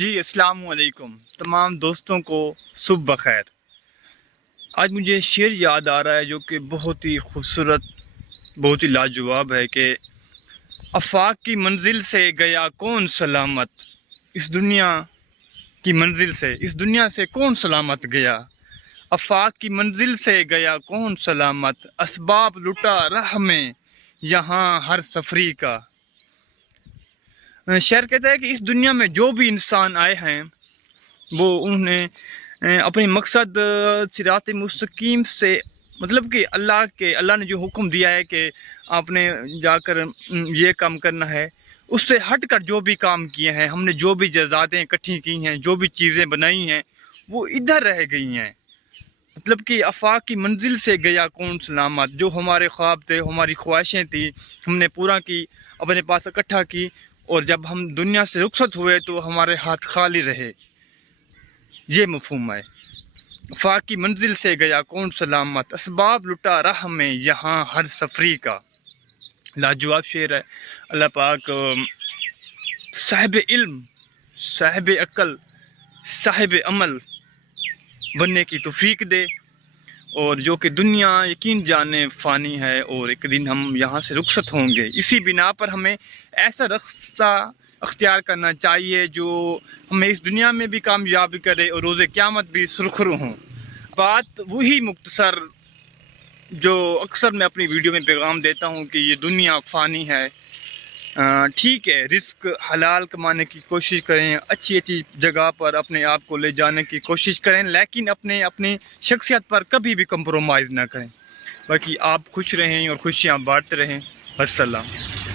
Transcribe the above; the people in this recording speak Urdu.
جی السلام علیکم تمام دوستوں کو صبح بخیر۔ آج مجھے شعر یاد آ رہا ہے جو کہ بہت ہی خوبصورت، بہت ہی لاجواب ہے کہ آفاق کی منزل سے گیا کون سلامت، اس دنیا کی منزل سے، اس دنیا سے کون سلامت گیا، آفاق کی منزل سے گیا کون سلامت، اسباب لٹا راہ میں یہاں ہر سفری کا۔ شعر کہتا ہے کہ اس دنیا میں جو بھی انسان آئے ہیں وہ انہیں اپنے مقصد صراط مستقیم سے، مطلب کہ اللہ نے جو حکم دیا ہے کہ آپ نے جا کر یہ کام کرنا ہے، اس سے ہٹ کر جو بھی کام کیے ہیں، ہم نے جو بھی جزادیں اکٹھی کی ہیں، جو بھی چیزیں بنائی ہیں، وہ ادھر رہ گئی ہیں۔ مطلب کہ آفاق کی منزل سے گیا کون سلامت، جو ہمارے خواب تھے، ہماری خواہشیں تھی، ہم نے پورا کی، اپنے پاس اکٹھا کی، اور جب ہم دنیا سے رخصت ہوئے تو ہمارے ہاتھ خالی رہے۔ یہ مفہوم ہے، آفاق کی منزل سے گیا کون سلامت، اسباب لٹا راہ میں یہاں ہر سفری کا۔ لاجواب شعر ہے۔ اللہ پاک صاحب علم، صاحب عقل، صاحب عمل بننے کی توفیق دے، اور جو کہ دنیا یقین جانے فانی ہے، اور ایک دن ہم یہاں سے رخصت ہوں گے۔ اسی بنا پر ہمیں ایسا رخصہ اختیار کرنا چاہیے جو ہمیں اس دنیا میں بھی کامیاب کرے اور روز قیامت بھی سرخرو ہوں۔ بات وہی مختصر جو اکثر میں اپنی ویڈیو میں پیغام دیتا ہوں کہ یہ دنیا فانی ہے۔ ٹھیک ہے، رزق حلال کمانے کی کوشش کریں، اچھی جگہ پر اپنے آپ کو لے جانے کی کوشش کریں، لیکن اپنی شخصیت پر کبھی بھی کمپرومائز نہ کریں۔ باقی آپ خوش رہیں اور خوشیاں بانٹتے رہیں۔ السلام۔